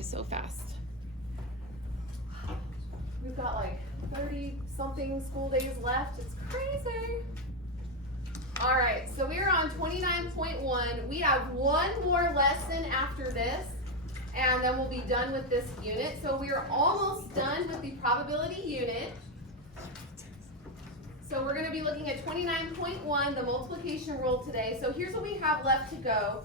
by so fast. We've got like 30-something school days left. It's crazy. All right, so we are on 29.1. We have one more lesson after this, and then we'll be done with this unit. So we are almost done with the probability unit. So we're going to be looking at 29.1, the multiplication rule today. So here's what we have left to go.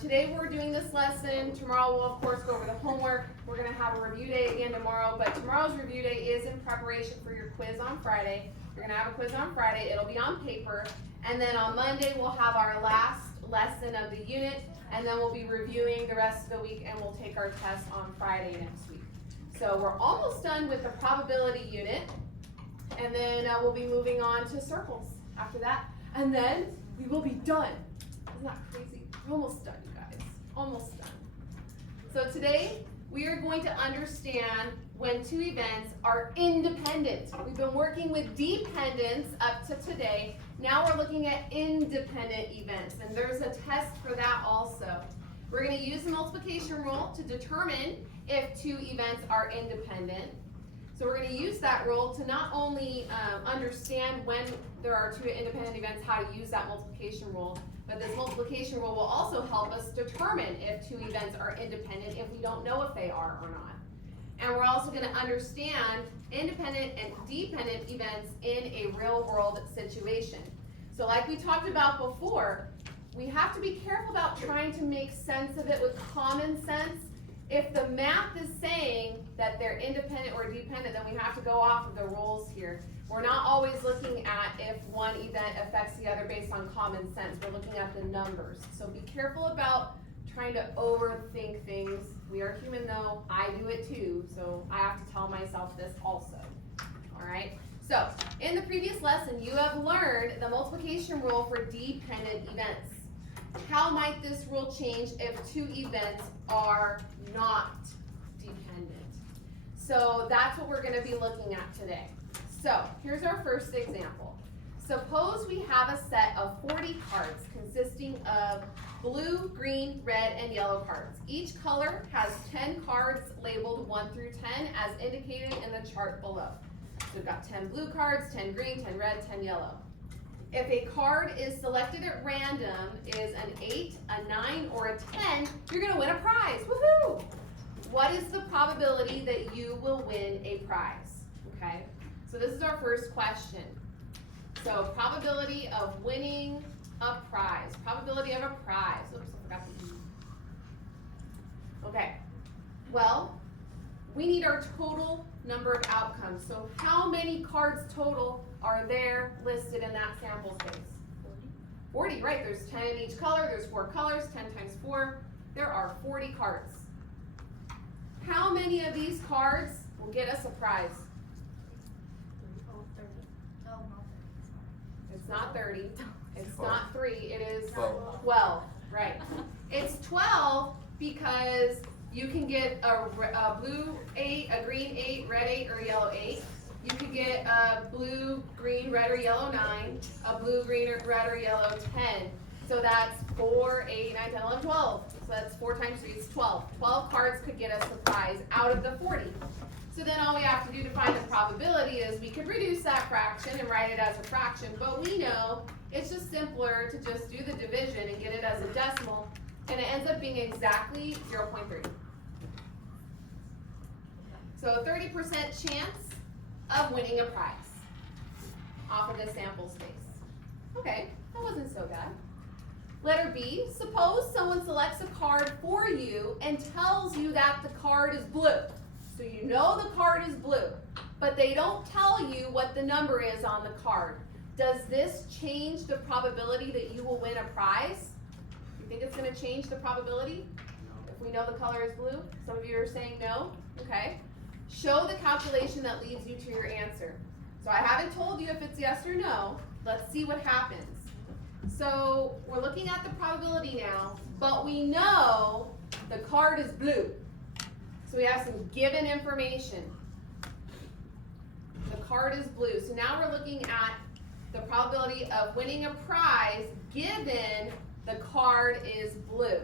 Today we're doing this lesson. Tomorrow we'll of course go over the homework. We're going to have a review day again tomorrow, but tomorrow's review day is in preparation for your quiz on Friday. You're going to have a quiz on Friday. It'll be on paper. And then on Monday we'll have our last lesson of the unit, and then we'll be reviewing the rest of the week, and we'll take our test on Friday next week. So we're almost done with the probability unit, and then we'll be moving on to circles after that, and then we will be done. Isn't that crazy? We're almost done, you guys. Almost done. So today we are going to understand when two events are independent. We've been working with dependents up to today. Now we're looking at independent events, and there's a test for that also. We're going to use the multiplication rule to determine if two events are independent. So we're going to use that rule to not only understand when there are two independent events, how to use that multiplication rule, but this multiplication rule will also help us determine if two events are independent if we don't know if they are or not. And we're also going to understand independent and dependent events in a real world situation. So like we talked about before, we have to be careful about trying to make sense of it with common sense. If the math is saying that they're independent or dependent, then we have to go off of the rules here. We're not always looking at if one event affects the other based on common sense. We're looking at the numbers. So be careful about trying to overthink things. We are human though, I do it too, so I have to tell myself this also. All right, so in the previous lesson, you have learned the multiplication rule for dependent events. How might this rule change if two events are not dependent? So that's what we're going to be looking at today. So here's our first example. Suppose we have a set of 40 cards consisting of blue, green, red, and yellow cards. Each color has 10 cards labeled 1 through 10 as indicated in the chart below. So we've got 10 blue cards, 10 green, 10 red, 10 yellow. If a card is selected at random, is an 8, a 9, or a 10, you're going to win a prize. Woohoo! What is the probability that you will win a prize? Okay, so this is our first question. So probability of winning a prize. Probability of a prize. Oops, I forgot the E. Okay, well, we need our total number of outcomes. So how many cards total are there listed in that sample space? 40, right. There's 10 in each color. There's 4 colors. 10 times 4. There are 40 cards. How many of these cards will get us a prize? It's not 30. It's not 3. It is 12. Right. It's 12 because you can get a blue 8, a green 8, red 8, or yellow 8. You could get a blue, green, red, or yellow 9, a blue, green, or red, or yellow 10. So that's 4, 8, 9, 10, 11, 12. So that's 4 times 3 is 12. 12 cards could get us a prize out of the 40. So then all we have to do to find the probability is we could reduce that fraction and write it as a fraction, but we know it's just simpler to just do the division and get it as a decimal, and it ends up being exactly 0.3. So 30% chance of winning a prize off of the sample space. Okay, that wasn't so bad. Letter B, suppose someone selects a card for you and tells you that the card is blue. So you know the card is blue, but they don't tell you what the number is on the card. Does this change the probability that you will win a prize? You think it's going to change the probability if we know the color is blue? Some of you are saying no. Okay. Show the calculation that leads you to your answer. So I haven't told you if it's yes or no. Let's see what happens. So we're looking at the probability now, but we know the card is blue. So we have some given information. The card is blue. So now we're looking at the probability of winning a prize given the card is blue.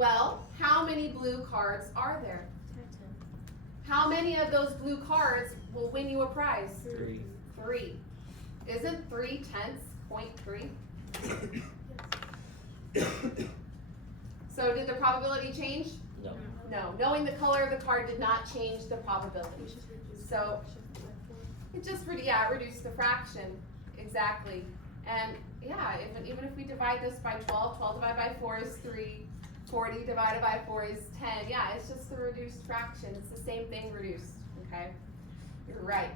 Well, how many blue cards are there? How many of those blue cards will win you a prize? 3. 3. Isn't 3/10 0.3? So did the probability change? No. No. Knowing the color of the card did not change the probability. So it just reduced the fraction. Exactly. And yeah, even if we divide this by 12, 12 divided by 4 is 3, 40 divided by 4 is 10. Yeah, it's just the reduced fraction. It's the same thing reduced, okay? You're right.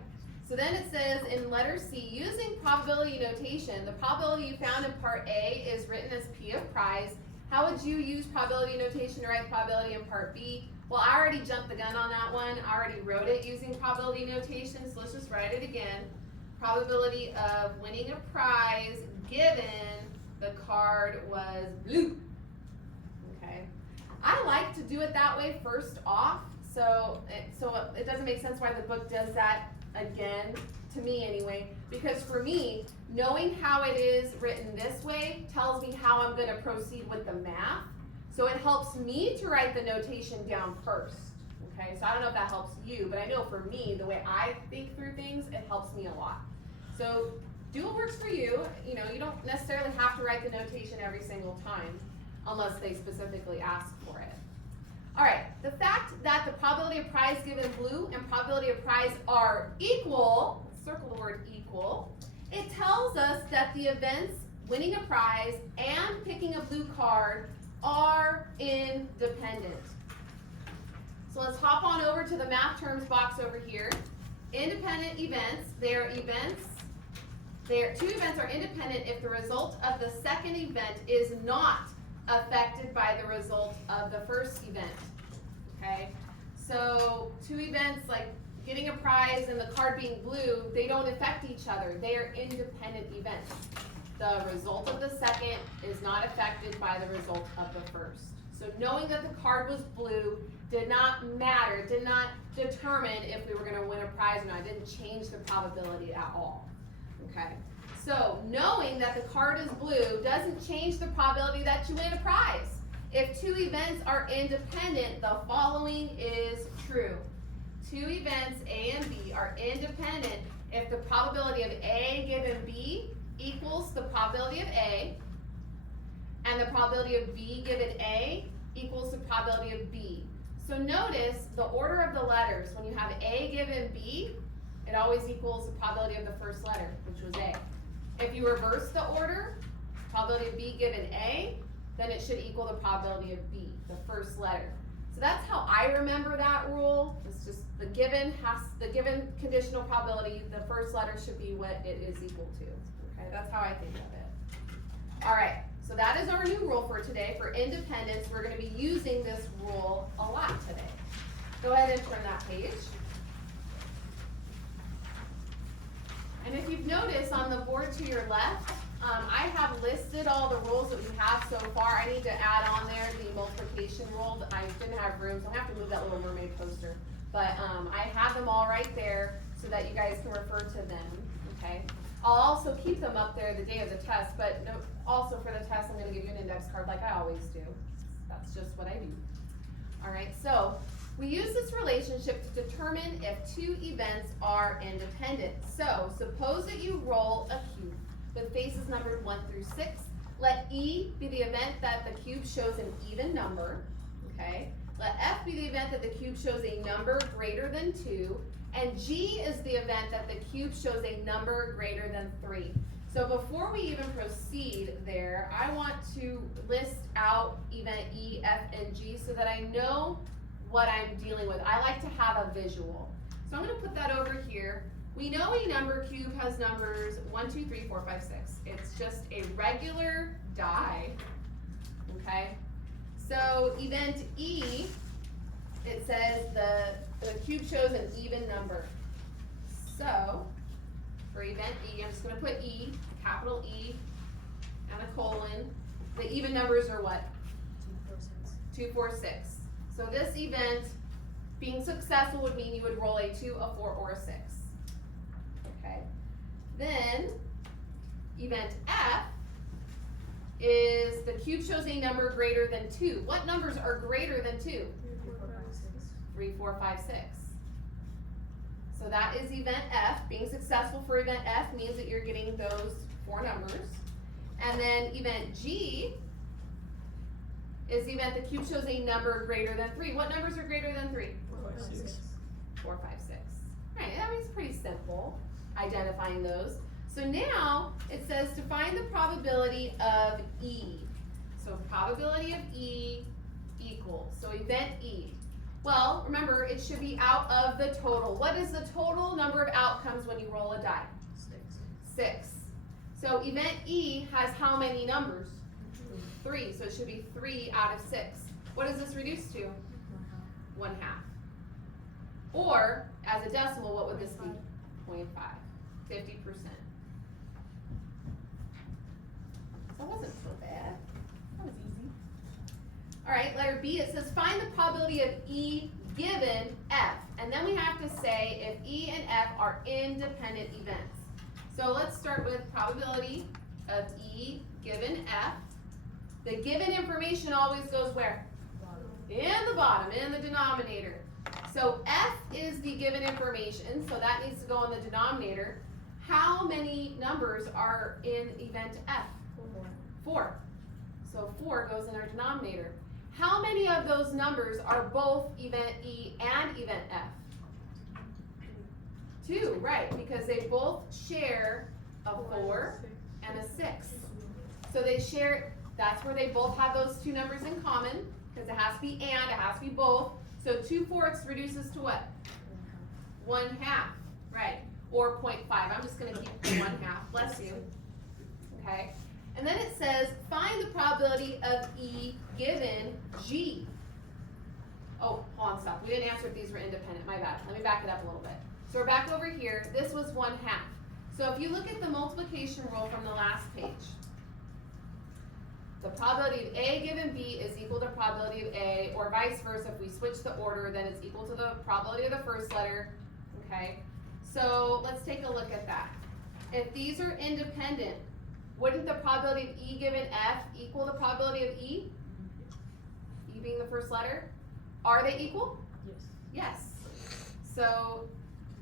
So then it says in letter C, using probability notation, the probability you found in part A is written as P of prize. How would you use probability notation to write probability in part B? Well, I already jumped the gun on that one. I already wrote it using probability notation, so let's just write it again. Probability of winning a prize given the card was blue. Okay. I like to do it that way first off, so it doesn't make sense why the book does that again, to me anyway, because for me, knowing how it is written this way tells me how I'm going to proceed with the math. So it helps me to write the notation down first. Okay, so I don't know if that helps you, but I know for me, the way I think through things, it helps me a lot. So do what works for you. You know, you don't necessarily have to write the notation every single time unless they specifically ask for it. All right, the fact that the probability of prize given blue and probability of prize are equal, circle the word equal, it tells us that the events winning a prize and picking a blue card are independent. So let's hop on over to the math terms box over here. Independent events, two events are independent if the result of the second event is not affected by the result of the first event. Okay, so two events like getting a prize and the card being blue, they don't affect each other. They are independent events. The result of the second is not affected by the result of the first. So knowing that the card was blue did not matter, did not determine if we were going to win a prize or not. It didn't change the probability at all. Okay, so knowing that the card is blue doesn't change the probability that you win a prize. If two events are independent, the following is true. Two events, A and B, are independent if the probability of A given B equals the probability of A, and the probability of B given A equals the probability of B. So notice the order of the letters. When you have A given B, it always equals the probability of the first letter, which was A. If you reverse the order, probability of B given A, then it should equal the probability of B, the first letter. So that's how I remember that rule. It's just the given conditional probability, the first letter should be what it is equal to. Okay, that's how I think of it. All right, so that is our new rule for today. For independence, we're going to be using this rule a lot today. Go ahead and turn that page. And if you've noticed on the board to your left, I have listed all the rules that we have so far. I need to add on there the multiplication rule. I didn't have room, so I'm going to have to move that Little Mermaid poster. But I have them all right there so that you guys can refer to them, okay? I'll also keep them up there the day of the test, but also for the test, I'm going to give you an index card like I always do. That's just what I do. All right, so we use this relationship to determine if two events are independent. So suppose that you roll a cube with faces numbered 1 through 6. Let E be the event that the cube shows an even number, okay? Let F be the event that the cube shows a number greater than 2, and G is the event that the cube shows a number greater than 3. So before we even proceed there, I want to list out event E, F, and G so that I know what I'm dealing with. I like to have a visual. So I'm going to put that over here. We know a number cube has numbers 1, 2, 3, 4, 5, 6. It's just a regular die, okay? So event E, it says the cube shows an even number. So for event E, I'm just going to put E, capital E, and a colon. The even numbers are what? 2, 4, 6. So this event being successful would mean you would roll a 2, a 4, or a 6. Okay. Then event F is the cube shows a number greater than 2. What numbers are greater than 2? 3, 4, 5, 6. So that is event F. Being successful for event F means that you're getting those 4 numbers. And then event G is the event the cube shows a number greater than 3. What numbers are greater than 3? 4, 5, 6. Right, that means pretty simple, identifying those. So now it says to find the probability of E. So probability of E equals, so event E. Well, remember, it should be out of the total. What is the total number of outcomes when you roll a die? 6. So event E has how many numbers? 3. So it should be 3 out of 6. What does this reduce to? 1/2. Or, as a decimal, what would this be? 0.5. 50%. That wasn't so bad. That was easy. Alright, letter B, it says find the probability of E given F. And then we have to say if E and F are independent events. So let's start with probability of E given F. The given information always goes where? In the bottom, in the denominator. So F is the given information, so that needs to go in the denominator. How many numbers are in event F? 4. So 4 goes in our denominator. How many of those numbers are both event E and event F? 2, right, because they both share a 4 and a 6. So they share, that's where they both have those 2 numbers in common, because it has to be and, it has to be both. So 2/4 reduces to what? 1/2, right, or 0.5. I'm just gonna keep 1/2, bless you, okay? And then it says, find the probability of E given G. Oh, hold on, stop. We didn't answer if these were independent, my bad. Let me back it up a little bit. So we're back over here, this was 1/2. So if you look at the multiplication rule from the last page, the probability of A given B is equal to probability of A, or vice versa. If we switch the order, then it's equal to the probability of the first letter, okay? So let's take a look at that. If these are independent, wouldn't the probability of E given F equal the probability of E? E being the first letter? Are they equal? Yes. Yes. So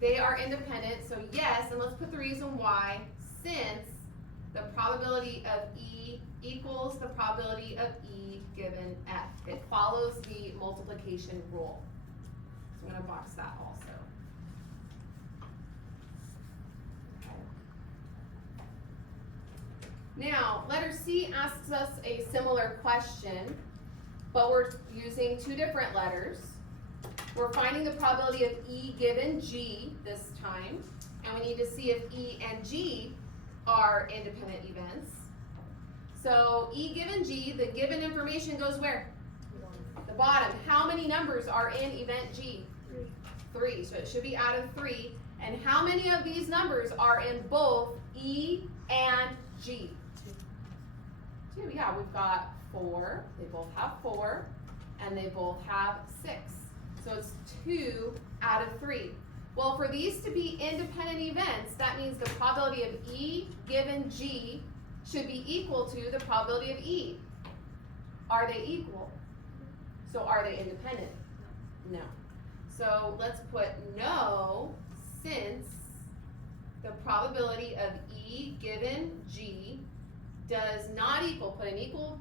they are independent, so yes, and let's put the reason why. Since the probability of E equals the probability of E given F. It follows the multiplication rule. So I'm gonna box that also. Okay. Now, letter C asks us a similar question, but we're using 2 different letters. We're finding the probability of E given G this time, and we need to see if E and G are independent events. So E given G, the given information goes where? The bottom. How many numbers are in event G? 3. So it should be out of 3. And how many of these numbers are in both E and G? 2. Yeah, we've got 4. They both have 4. And they both have 6. So it's 2 out of 3. Well, for these to be independent events, that means the probability of E given G should be equal to the probability of E. Are they equal? So are they independent? No. So let's put no, since the probability of E given G does not equal, put an equal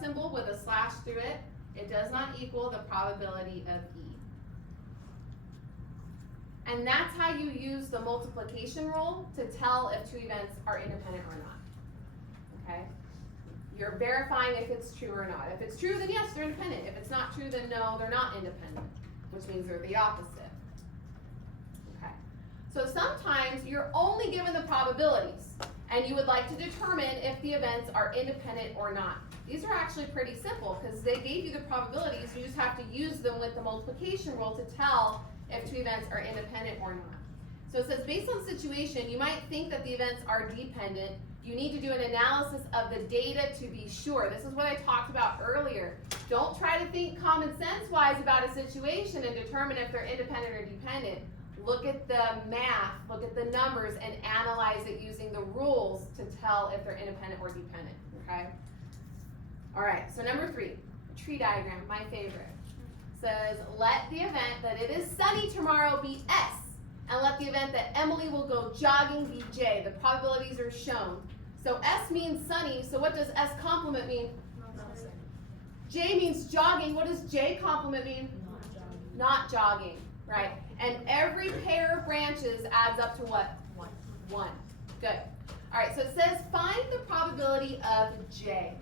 symbol with a slash through it, it does not equal the probability of E. And that's how you use the multiplication rule to tell if 2 events are independent or not. Okay? You're verifying if it's true or not. If it's true, then yes, they're independent. If it's not true, then no, they're not independent, which means they're the opposite. Okay? So sometimes you're only given the probabilities, and you would like to determine if the events are independent or not. These are actually pretty simple because they gave you the probabilities. You just have to use them with the multiplication rule to tell if 2 events are independent or not. So it says, based on the situation, you might think that the events are dependent. You need to do an analysis of the data to be sure. This is what I talked about earlier. Don't try to think common sense wise about a situation and determine if they're independent or dependent. Look at the math, look at the numbers, and analyze it using the rules to tell if they're independent or dependent, okay? All right, so number 3, tree diagram, my favorite. Says, let the event that it is sunny tomorrow be S, and let the event that Emily will go jogging be J. The probabilities are shown. So S means sunny, so what does S complement mean? J means jogging. What does J complement mean? Not jogging, right? And every pair of branches adds up to what? 1. Good. All right, so it says find the probability of J.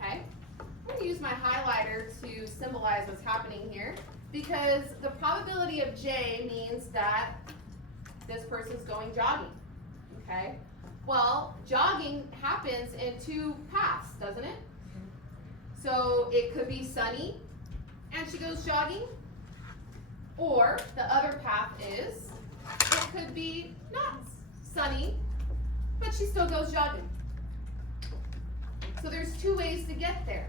Okay, I'm going to use my highlighter to symbolize what's happening here, because the probability of J means that this person's going jogging. Okay, well, jogging happens in 2 paths, doesn't it? So it could be sunny and she goes jogging, or the other path is it could be not sunny, but she still goes jogging. So there's 2 ways to get there.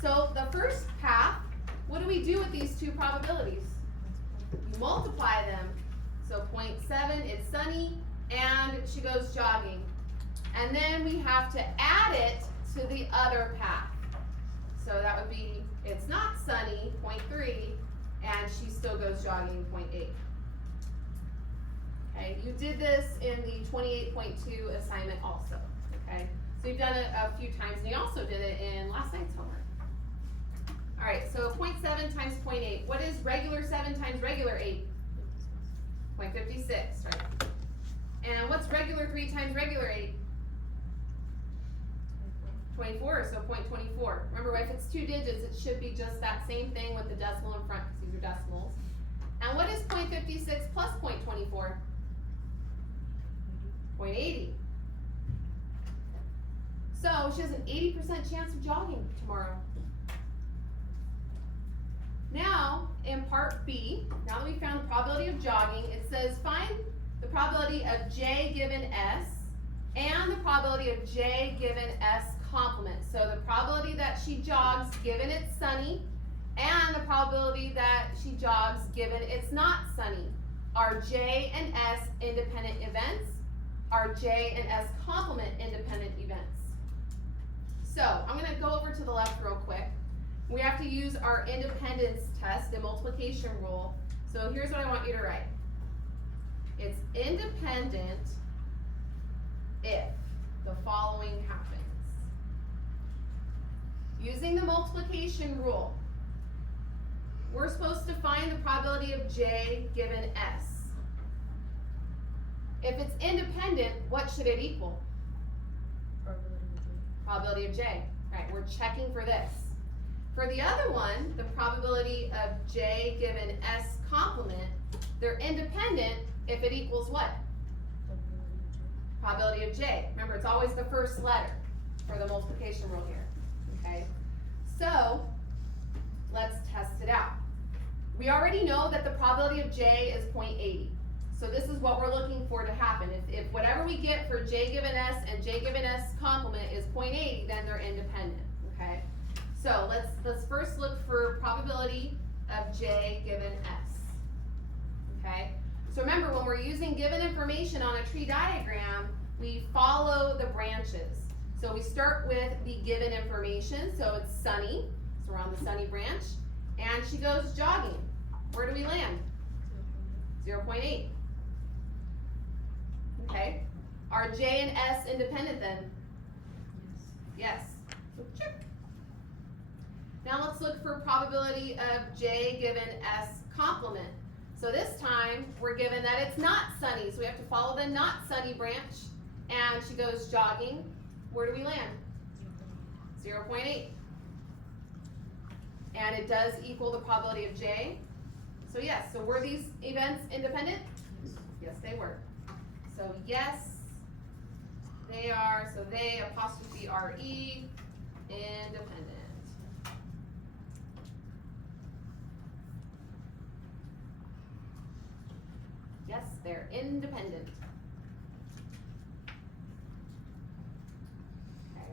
So the first path, what do we do with these 2 probabilities? You multiply them. So 0.7, it's sunny, and she goes jogging. And then we have to add it to the other path. So that would be, it's not sunny, 0.3, and she still goes jogging, 0.8. Okay, you did this in the 28.2 assignment also, okay? So you've done it a few times, and you also did it in last night's homework. All right, so 0.7 times 0.8. What is regular 7 times regular 8? 0.56, right? And what's regular 3 times regular 8? 24, so 0.24. Remember, if it's 2 digits, it should be just that same thing with the decimal in front, because these are decimals. And what is 0.56 plus 0.24? 0.80. So she has an 80% chance of jogging tomorrow. Now, in part B, now that we found the probability of jogging, it says find the probability of J given S and the probability of J given S complement. So the probability that she jogs given it's sunny and the probability that she jogs given it's not sunny. Are J and S independent events? Are J and S complement independent events? So I'm going to go over to the left real quick. We have to use our independence test, the multiplication rule. So here's what I want you to write. It's independent if the following happens. Using the multiplication rule, we're supposed to find the probability of J given S. If it's independent, what should it equal? Probability of J. Right, we're checking for this. For the other one, the probability of J given S complement, they're independent if it equals what? Probability of J. Remember, it's always the first letter for the multiplication rule here. Okay, so let's test it out. We already know that the probability of J is 0.80. So this is what we're looking for to happen. If whatever we get for J given S and J given S complement is 0.80, then they're independent, okay? So let's first look for probability of J given S, okay? So remember, when we're using given information on a tree diagram, we follow the branches. So we start with the given information, so it's sunny, so we're on the sunny branch, and she goes jogging. Where do we land? 0.8. Okay, are J and S independent then? Yes. So check. Now let's look for probability of J given S complement. So this time we're given that it's not sunny, so we have to follow the not sunny branch, and she goes jogging. Where do we land? 0.8. And it does equal the probability of J. So yes, so were these events independent? Yes, they were. So yes, they are. So they, apostrophe RE, independent. Yes, they're independent. Okay.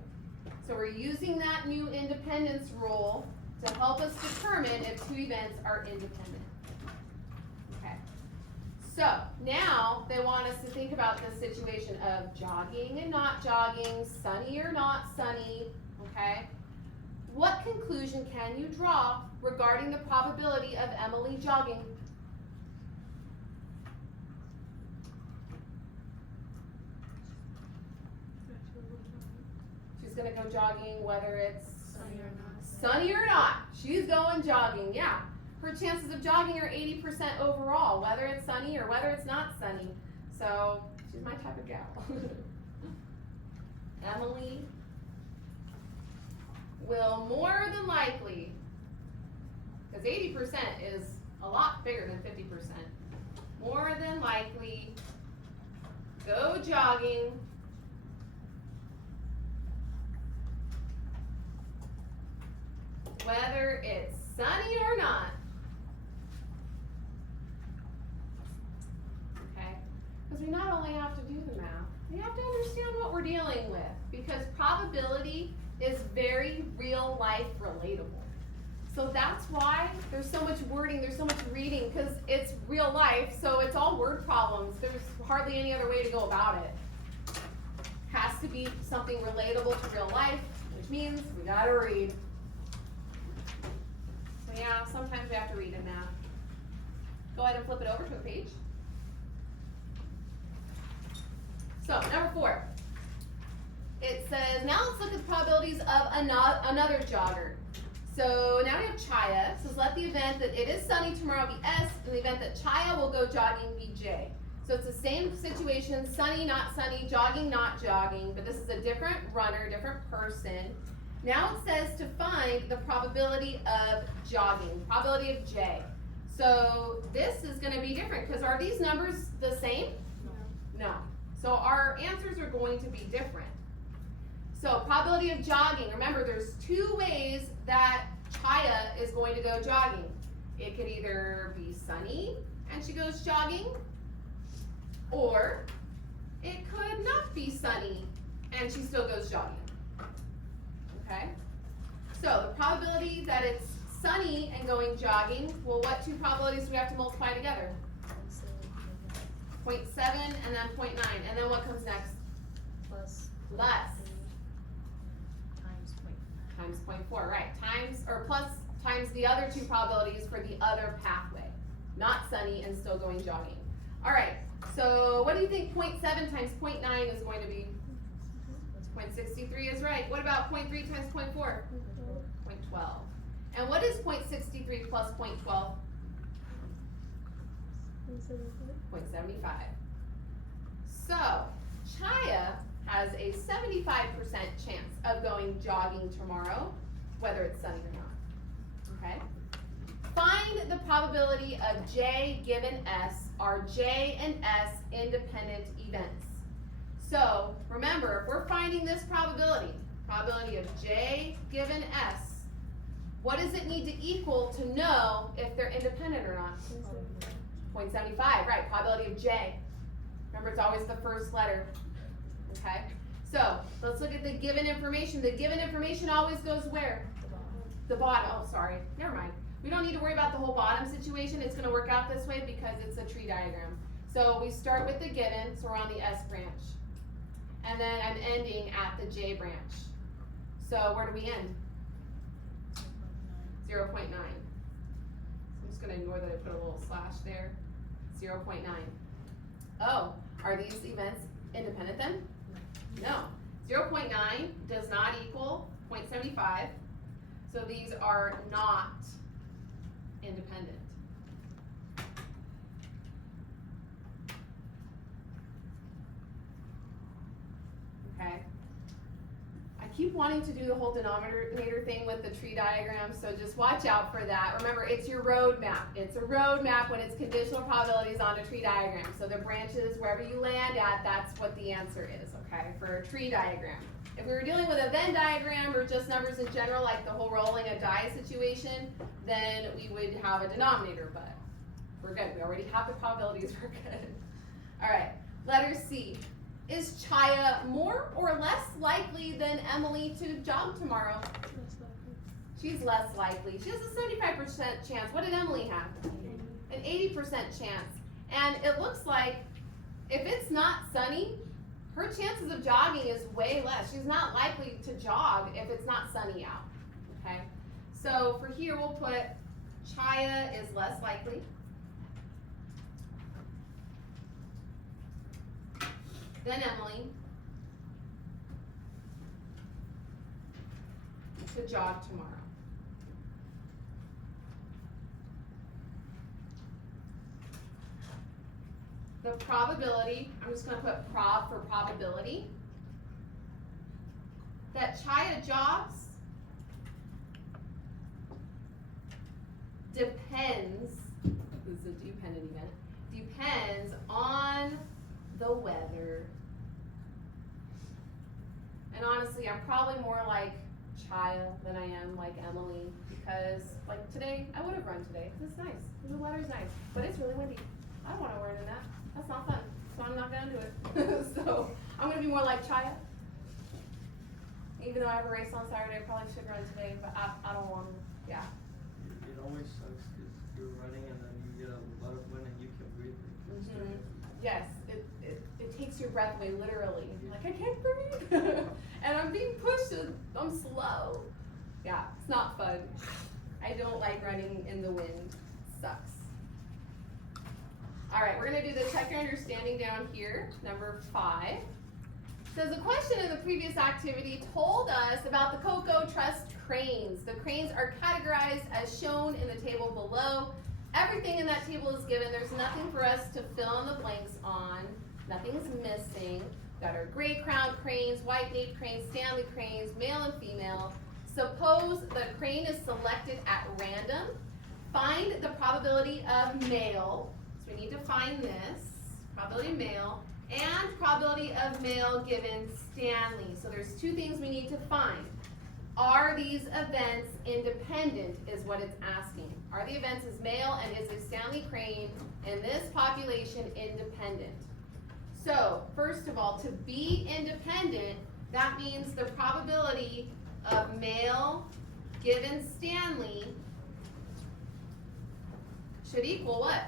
So we're using that new independence rule to help us determine if 2 events are independent. Okay. So now they want us to think about this situation of jogging and not jogging, sunny or not sunny, okay? What conclusion can you draw regarding the probability of Emily jogging? She's gonna go jogging whether it's sunny or not. She's going jogging, yeah. Her chances of jogging are 80% overall, whether it's sunny or whether it's not sunny. So she's my type of gal. Emily will more than likely, because 80% is a lot bigger than 50%, more than likely go jogging whether it's sunny or not. Okay? Because we not only have to do the math, we have to understand what we're dealing with, because probability is very real life relatable. So that's why there's so much wording, there's so much reading, because it's real life, so it's all word problems. There's hardly any other way to go about it. Has to be something relatable to real life, which means we gotta read. So yeah, sometimes we have to read in math. Go ahead and flip it over to a page. So, number 4. It says, now let's look at the probabilities of another jogger. So now we have Chaya. So let the event that it is sunny tomorrow be S, and the event that Chaya will go jogging be J. So it's the same situation, sunny, not sunny, jogging, not jogging, but this is a different runner, different person. Now it says to find the probability of jogging, probability of J. So this is gonna be different, because are these numbers the same? No. So our answers are going to be different. So probability of jogging, remember there's 2 ways that Chaya is going to go jogging. It could either be sunny and she goes jogging, or it could not be sunny and she still goes jogging. Okay? So the probability that it's sunny and going jogging, well, what 2 probabilities do we have to multiply together? 0.7 and then 0.9, and then what comes next? Plus. Times 0.4, right. Times the other 2 probabilities for the other pathway. Not sunny and still going jogging. All right, so what do you think 0.7 times 0.9 is going to be? 0.63 is right. What about 0.3 times 0.4? 0.12. And what is 0.63 plus 0.12? 0.75. So, Chaya has a 75% chance of going jogging tomorrow, whether it's sunny or not. Okay? Find the probability of J given S. Are J and S independent events? So, remember, if we're finding this probability of J given S, what does it need to equal to know if they're independent or not? 0.75, right, probability of J. Remember, it's always the first letter, okay? So, let's look at the given information. The given information always goes where? The bottom, oh, sorry, never mind. We don't need to worry about the whole bottom situation. It's gonna work out this way because it's a tree diagram. So we start with the given, so we're on the S branch. And then I'm ending at the J branch. So where do we end? 0.9. So I'm just gonna ignore that I put a little slash there. 0.9. Oh, are these events independent then? No. 0.9 does not equal 0.75. So these are not independent. Okay. I keep wanting to do the whole denominator thing with the tree diagram, so just watch out for that. Remember, it's your road map. It's a road map when it's conditional probabilities on a tree diagram. So the branches, wherever you land at, that's what the answer is, okay, for a tree diagram. If we were dealing with a Venn diagram or just numbers in general, like the whole rolling a die situation, then we would have a denominator, but we're good. We already have the probabilities, we're good. All right, letter C. Is Chaya more or less likely than Emily to jog tomorrow? She's less likely. She has a 75% chance. What did Emily have? An 80% chance. And it looks like if it's not sunny, her chances of jogging is way less. She's not likely to jog if it's not sunny out, okay? So for here, we'll put Chaya is less likely. Then Emily to jog tomorrow. The probability, I'm just going to put prob for probability, that Chaya jogs depends, this is a dependent event, depends on the weather. And honestly, I'm probably more like Chaya than I am like Emily, because like today, I would have run today, because it's nice, the weather's nice, but it's really windy. I don't want to run in that. That's not fun, so I'm not gonna do it. So I'm gonna be more like Chaya. Even though I have a race on Saturday, I probably should run today, but I don't want to. Yeah. It always sucks because you're running and then you get a lot of wind and you can breathe. Mm-hmm. Yes, it takes your breath away literally. Like I can't breathe, and I'm being pushed. And I'm slow. Yeah, it's not fun. I don't like running in the wind. It sucks. All right, we're gonna do the check your understanding down here, number 5. Says the question in the previous activity told us about the Cocoa Trust cranes. The cranes are categorized as shown in the table below. Everything in that table is given. There's nothing for us to fill in the blanks on. Nothing's missing. Got our gray crowned cranes, white naped cranes, Stanley cranes, male and female. Suppose the crane is selected at random. Find the probability of male. So we need to find this, probability of male, and probability of male given Stanley. So there's 2 things we need to find. Are these events independent is what it's asking. Are the events as male and is a Stanley crane in this population independent? So first of all, to be independent, that means the probability of male given Stanley should equal what?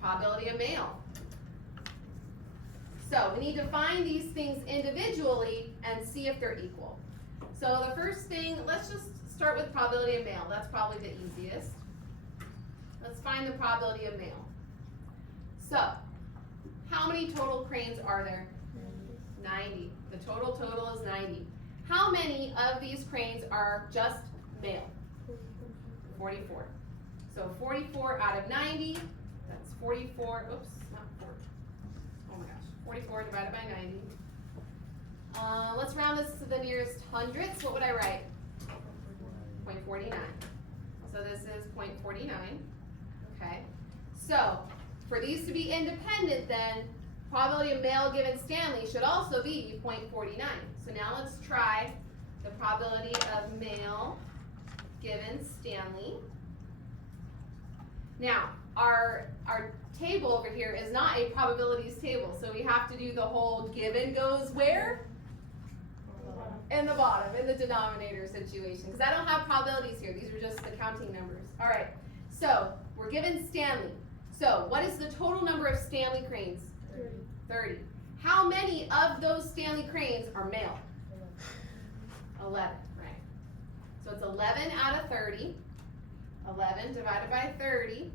Probability of male. So we need to find these things individually and see if they're equal. So the first thing, let's just start with probability of male. That's probably the easiest. Let's find the probability of male. So, how many total cranes are there? 90. The total is 90. How many of these cranes are just male? 44. So 44 out of 90, that's 44, oops, not 4. Oh my gosh, 44 divided by 90. Let's round this to the nearest hundredths. What would I write? 0.49. So this is 0.49. Okay. So for these to be independent, then probability of male given Stanley should also be 0.49. So now let's try the probability of male given Stanley. Now our table over here is not a probabilities table, so we have to do the whole given goes where? In the bottom, in the denominator situation, because I don't have probabilities here. These are just the counting numbers. All right, so we're given Stanley. So what is the total number of Stanley cranes? 30. How many of those Stanley cranes are male? 11, right. So it's 11 out of 30. 11 divided by 30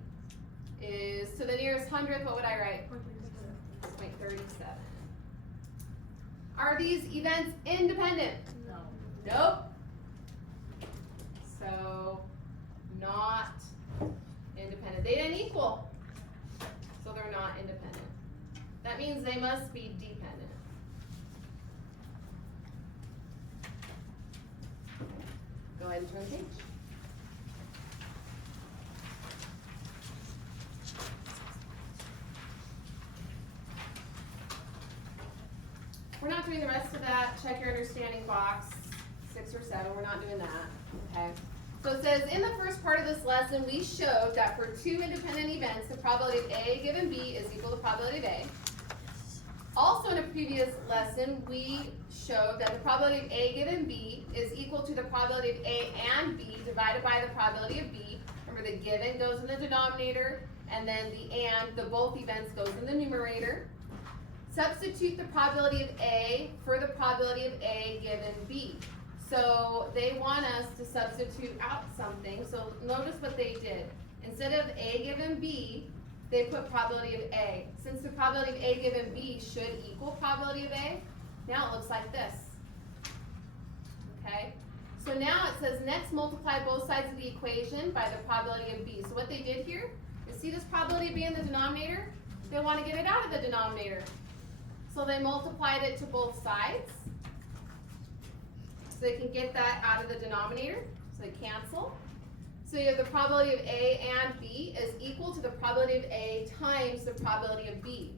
is to the nearest hundredth. What would I write? 0.37. Are these events independent? No. Nope. So, not independent. They didn't equal, so they're not independent. That means they must be dependent. Go ahead and turn the page. We're not doing the rest of that. Check your understanding box, 6 or 7. We're not doing that. Okay. So it says, in the first part of this lesson, we showed that for 2 independent events, the probability of A given B is equal to probability of A. Also in a previous lesson, we showed that the probability of A given B is equal to the probability of A and B divided by the probability of B. Remember, the given goes in the denominator and then the both events goes in the numerator. Substitute the probability of A for the probability of A given B. So they want us to substitute out something, so notice what they did. Instead of A given B, they put probability of A. Since the probability of A given B should equal probability of A, now it looks like this. Okay? So now it says next multiply both sides of the equation by the probability of B. So what they did here is see this probability of B in the denominator? They want to get it out of the denominator. So they multiplied it to both sides. So they can get that out of the denominator. So they cancel. So you have the probability of A and B is equal to the probability of A times the probability of B.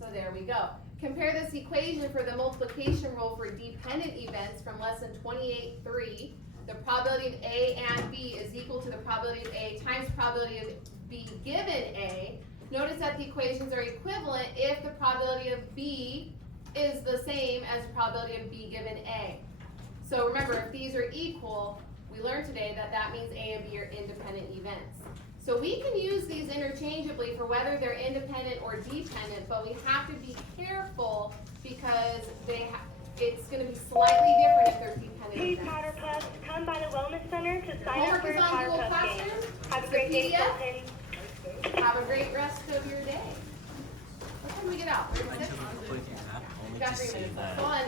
So there we go. Compare this equation for the multiplication rule for dependent events from lesson 28.3. The probability of A and B is equal to the probability of A times probability of B given A. Notice that the equations are equivalent if the probability of B is the same as the probability of B given A. So remember, if these are equal, we learned today that that means A and B are independent events. So we can use these interchangeably for whether they're independent or dependent, but we have to be careful because it's going to be slightly different if they're dependent Please, events. Potter Plus, come by the Wellness Center to sign up Homework for is your on Potter Google Plus game. Classroom. Have a It's great a day, PDF. Fulton. Have a great rest of your day. What time do we get out? 3 minutes? Clicking that only We got to 3 see minutes. that. Go on.